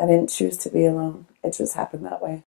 I didn't choose to be alone. It just happened that way.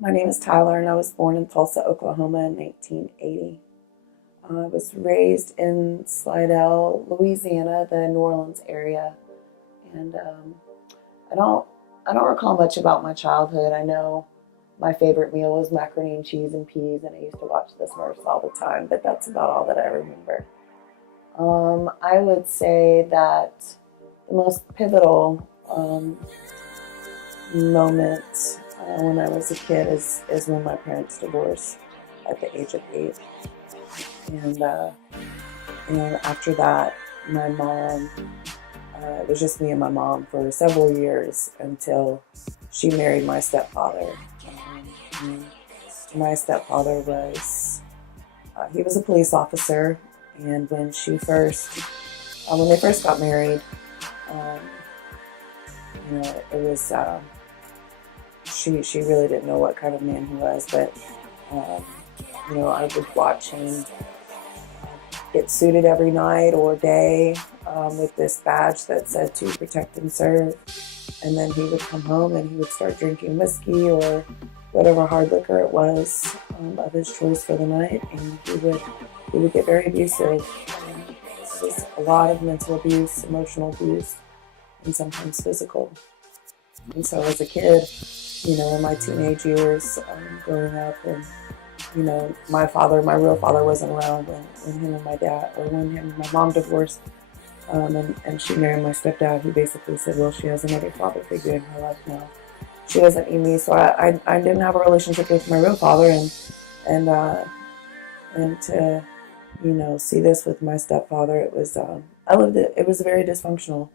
My name is Tyler, and I was born in Tulsa, Oklahoma in 1980. I was raised in Slidell, Louisiana, the New Orleans area, and I don't I don't recall much about my childhood. I know my favorite meal was macaroni and cheese and peas, and I used to watch the Smurfs all the time, but that's about all that I remember. I would say that the most pivotal moment when I was a kid is when my parents divorced at the age of 8. And after that, my mom, it was just me and my mom for several years until she married my stepfather. My stepfather was, he was a police officer, and when they first got married, it was, she really didn't know what kind of man he was, but, I would watch him get suited every night or day with this badge that said to protect and serve. And then he would come home and he would start drinking whiskey or whatever hard liquor it was of his choice for the night, and he would get very abusive. It was a lot of mental abuse, emotional abuse, and sometimes physical. And so as a kid, in my teenage years, growing up, and my real father wasn't around when him and my dad, or when him and my mom divorced, and she married my stepdad. He basically said, well, she has another father figure in her life now. She doesn't need me, so I didn't have a relationship with my real father, and to see this with my stepfather, it was it was very dysfunctional.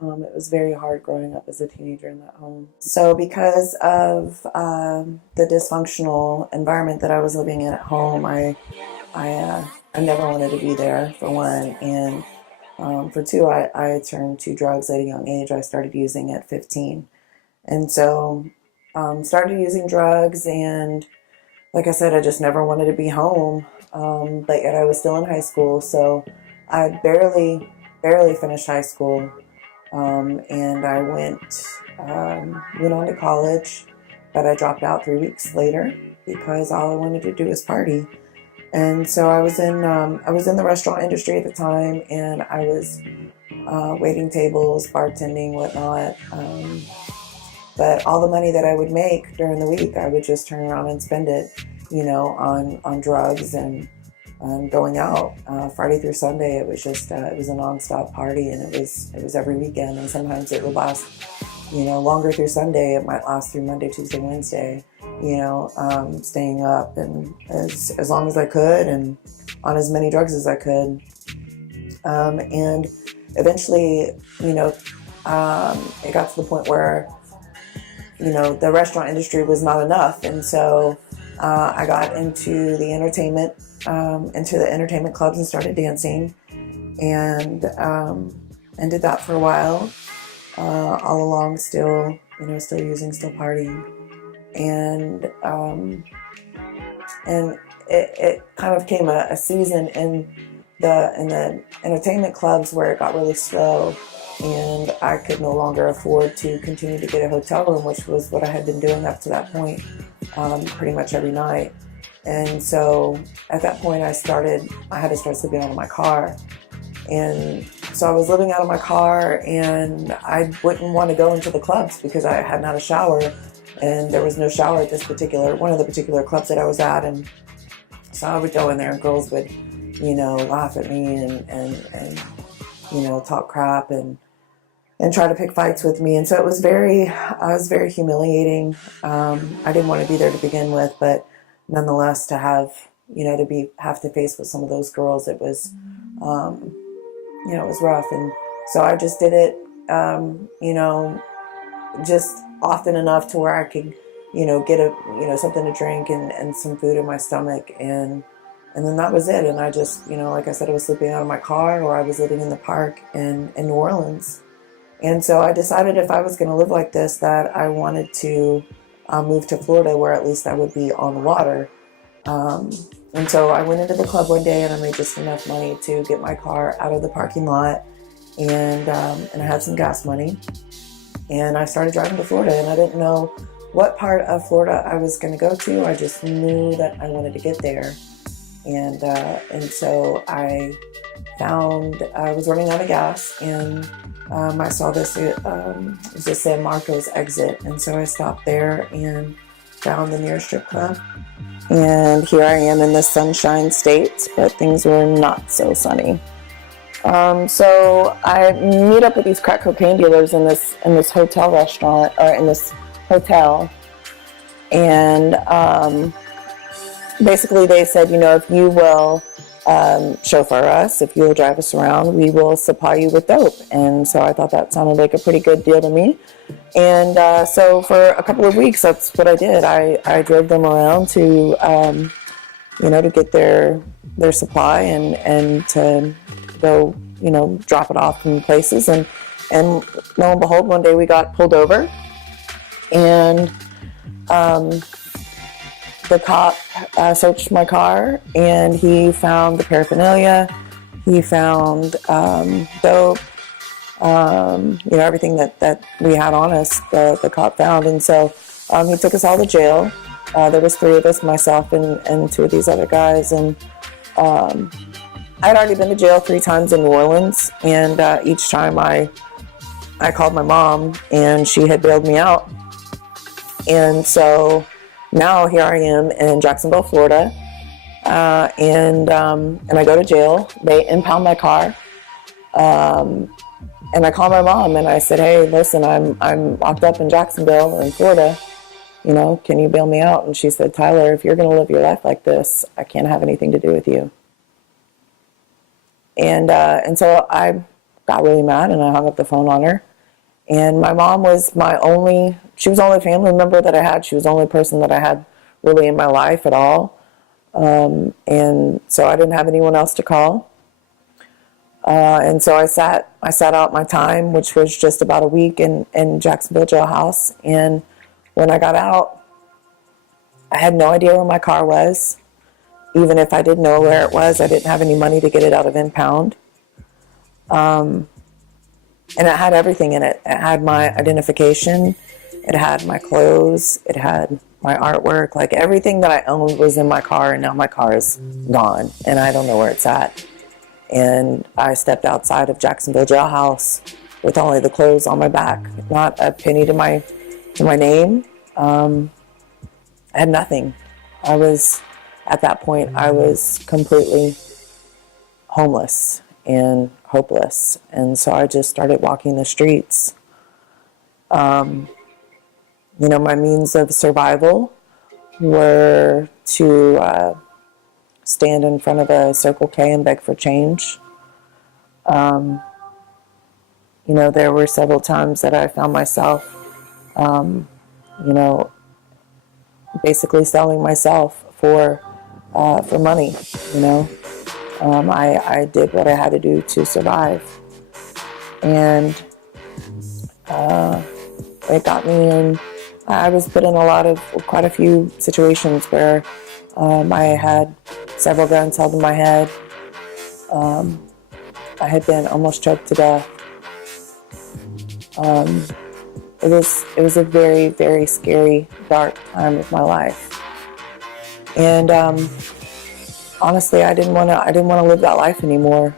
It was very hard growing up as a teenager in that home. So because of the dysfunctional environment that I was living in at home, I never wanted to be there, for one, and for two, I turned to drugs at a young age. I started using at 15. And so started using drugs, and like I said, I just never wanted to be home. But yet I was still in high school, so I barely finished high school. And I went on to college, but I dropped out 3 weeks later because all I wanted to do was party. And so I was in the restaurant industry at the time, and I was waiting tables, bartending, whatnot. But all the money that I would make during the week, I would just turn around and spend it, on drugs and going out. Friday through Sunday, it was just it was a nonstop party, and it was every weekend. And sometimes it would last, longer through Sunday. It might last through Monday, Tuesday, Wednesday. Staying up and as long as I could, and on as many drugs as I could. And eventually, it got to the point where the restaurant industry was not enough. And so I got into the entertainment clubs and started dancing, and did that for a while, all along still using, still partying. And it kind of came a season in the entertainment clubs where it got really slow, and I could no longer afford to continue to get a hotel room, which was what I had been doing up to that point, pretty much every night. And so at that point I had to start sleeping out of my car. And so I was living out of my car, and I wouldn't want to go into the clubs because I hadn't had a shower, and there was no shower at one of the particular clubs that I was at. And so I would go in there, and girls would laugh at me and talk crap and try to pick fights with me. And so it was very humiliating. I didn't want to be there to begin with, but nonetheless, to have, have to face with some of those girls, it was, it was rough. And so I just did it, just often enough to where I could, get something to drink and some food in my stomach. And then that was it. And I just, like I said, I was sleeping out of my car, or I was living in the park in New Orleans. And so I decided if I was going to live like this, that I wanted to move to Florida, where at least I would be on the water. And so I went into the club one day and I made just enough money to get my car out of the parking lot, and I had some gas money. And I started driving to Florida, and I didn't know what part of Florida I was going to go to. I just knew that I wanted to get there. And so I was running out of gas, and I saw this, it was a San Marcos exit. And so I stopped there and found the nearest strip club. And here I am in the Sunshine State, but things were not so sunny. So I meet up with these crack cocaine dealers in this hotel restaurant, or in this hotel. And basically they said, if you will chauffeur us, if you will drive us around, we will supply you with dope. And so I thought that sounded like a pretty good deal to me. And so for a couple of weeks, that's what I did. I drove them around to, to get their supply and to go, drop it off in places. And lo and behold, one day we got pulled over, and the cop searched my car, and he found the paraphernalia. He found dope, everything that we had on us, the cop found. And so he took us all to jail. There was 3 of us, myself and 2 of these other guys. And I had already been to jail 3 times in New Orleans, and each time I called my mom, and she had bailed me out. And so now here I am in Jacksonville, Florida, and I go to jail. They impound my car, and I call my mom and I said, "Hey, listen, I'm locked up in Jacksonville in Florida. Can you bail me out?" And she said, "Tyler, if you're going to live your life like this, I can't have anything to do with you." And so I got really mad, and I hung up the phone on her. And my mom was she was the only family member that I had. She was the only person that I had really in my life at all. And so I didn't have anyone else to call. And so I sat out my time, which was just about a week in Jacksonville jailhouse. And when I got out, I had no idea where my car was. Even if I did know where it was, I didn't have any money to get it out of impound. And it had everything in it. It had my identification. It had my clothes. It had my artwork. Like, everything that I owned was in my car, and now my car is gone, and I don't know where it's at. And I stepped outside of Jacksonville jailhouse with only the clothes on my back, not a penny to my name. I had nothing. At that point, I was completely homeless and hopeless. And so I just started walking the streets. My means of survival were to stand in front of a Circle K and beg for change. There were several times that I found myself, basically selling myself for money. I did what I had to do to survive, and it got me in. I was put in quite a few situations where I had several guns held in my head. I had been almost choked to death. It was a very, very scary, dark time of my life, and honestly, I didn't want to live that life anymore.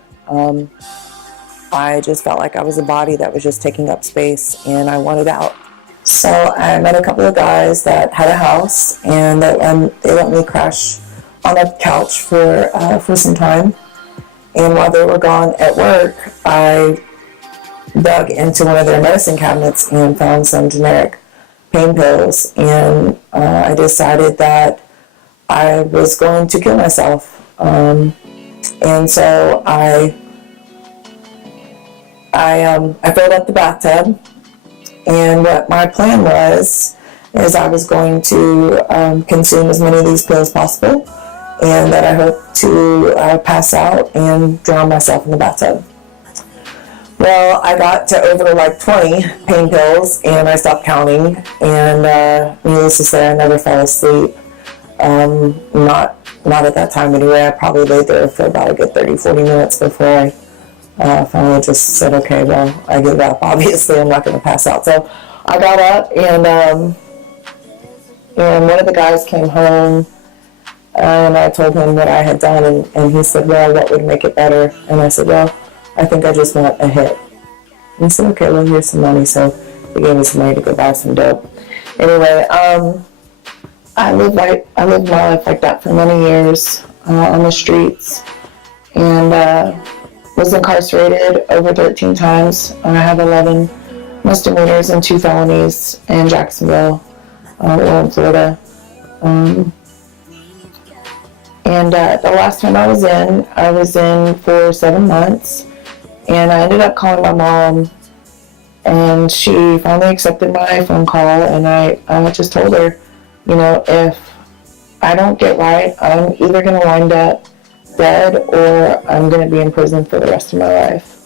I just felt like I was a body that was just taking up space, and I wanted out. So I met a couple of guys that had a house, and they let me crash on a couch for some time. And while they were gone at work, I dug into one of their medicine cabinets and found some generic pain pills. And I decided that I was going to kill myself. And so I filled up the bathtub, and what my plan was is I was going to consume as many of these pills as possible, and that I hoped to pass out and drown myself in the bathtub. Well, I got to over like 20 pain pills, and I stopped counting, and needless to say, I never fell asleep. Not at that time anyway. I probably laid there for about a good 30-40 minutes before I finally just said, okay, well, I give up. Obviously, I'm not going to pass out. So I got up, and one of the guys came home, and I told him what I had done, and he said, well, what would make it better? And I said, well, I think I just want a hit. And he said, okay, well, here's some money. So he gave me some money to go buy some dope. Anyway, I lived my life like that for many years on the streets, and was incarcerated over 13 times. I have 11 misdemeanors and 2 felonies in Jacksonville, or in Florida. And the last time I was in for 7 months, and I ended up calling my mom, and she finally accepted my phone call, and I just told her, you know, if I don't get right, I'm either going to wind up dead or I'm going to be in prison for the rest of my life.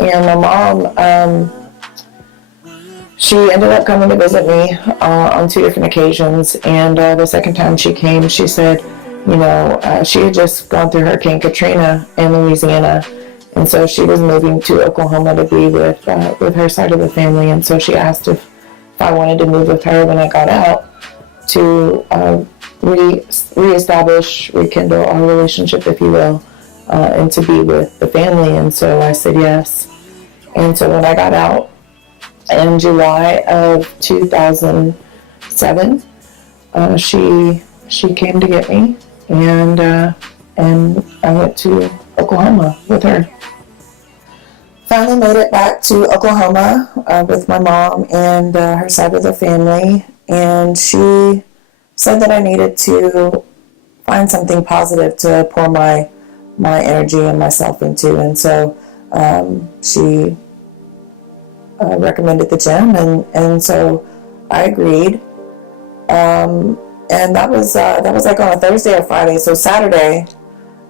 And my mom, she ended up coming to visit me on 2 different occasions, and the second time she came, she said, you know, she had just gone through Hurricane Katrina in Louisiana, and so she was moving to Oklahoma to be with her side of the family, and so she asked if I wanted to move with her when I got out to reestablish, rekindle our relationship, if you will, and to be with the family. And so I said yes. And so when I got out in July of 2007, she came to get me, and I went to Oklahoma with her. Finally made it back to Oklahoma with my mom and her side of the family, and she said that I needed to find something positive to pour my energy and myself into, and so she recommended the gym, and so I agreed, and that was like on a Thursday or Friday. So Saturday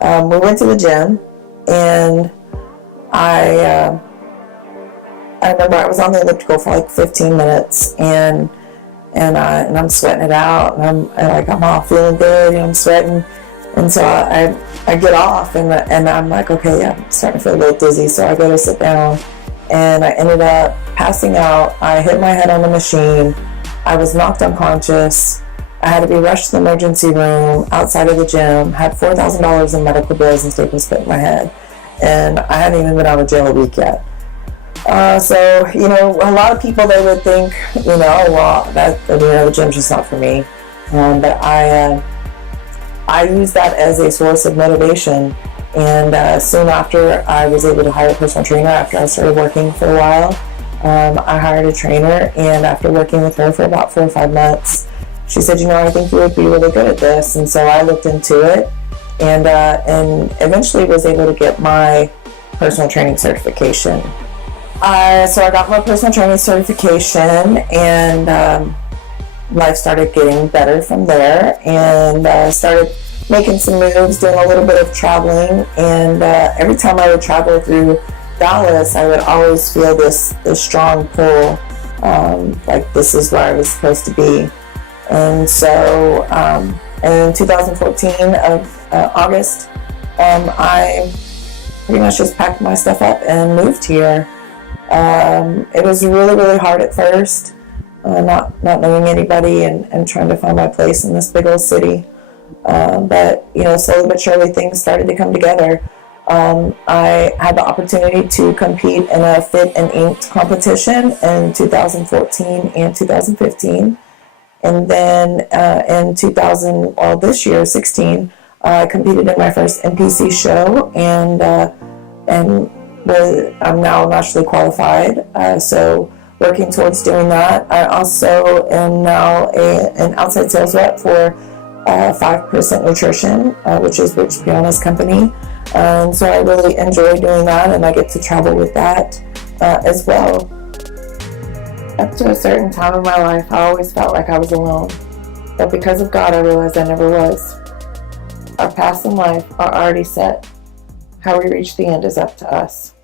we went to the gym, and I remember I was on the elliptical for like 15 minutes, and I'm sweating it out, and I'm all feeling good, and I'm sweating, and so I get off, and I'm like, okay, yeah, I'm starting to feel a little dizzy, so I go to sit down, and I ended up passing out. I hit my head on the machine. I was knocked unconscious. I had to be rushed to the emergency room outside of the gym, had $4,000 in medical bills and staples put in my head, and I hadn't even been out of jail a week yet. So, you know, a lot of people, they would think, you know, well, the gym's just not for me. But I use that as a source of motivation. And soon after, I was able to hire a personal trainer. After I started working for a while, I hired a trainer, and after working with her for about 4 or 5 months, she said, you know, I think you would be really good at this. And so I looked into it, and eventually was able to get my personal training certification. So I got my personal training certification, and life started getting better from there, and started making some moves, doing a little bit of traveling, and every time I would travel through Dallas, I would always feel this strong pull, like this is where I was supposed to be. And so in 2014 of August, I pretty much just packed my stuff up and moved here. It was really, really hard at first, not knowing anybody and trying to find my place in this big old city. But, you know, slowly but surely things started to come together. I had the opportunity to compete in a Fit and Inked competition in 2014 and 2015. And then in this year, 16, I competed in my first NPC show, and I'm now nationally qualified. So working towards doing that. I also am now an outside sales rep for 5% Nutrition, which is Rich Piana's company. And so I really enjoy doing that, and I get to travel with that as well. Up to a certain time in my life, I always felt like I was alone. But because of God, I realized I never was. Our paths in life are already set. How we reach the end is up to us.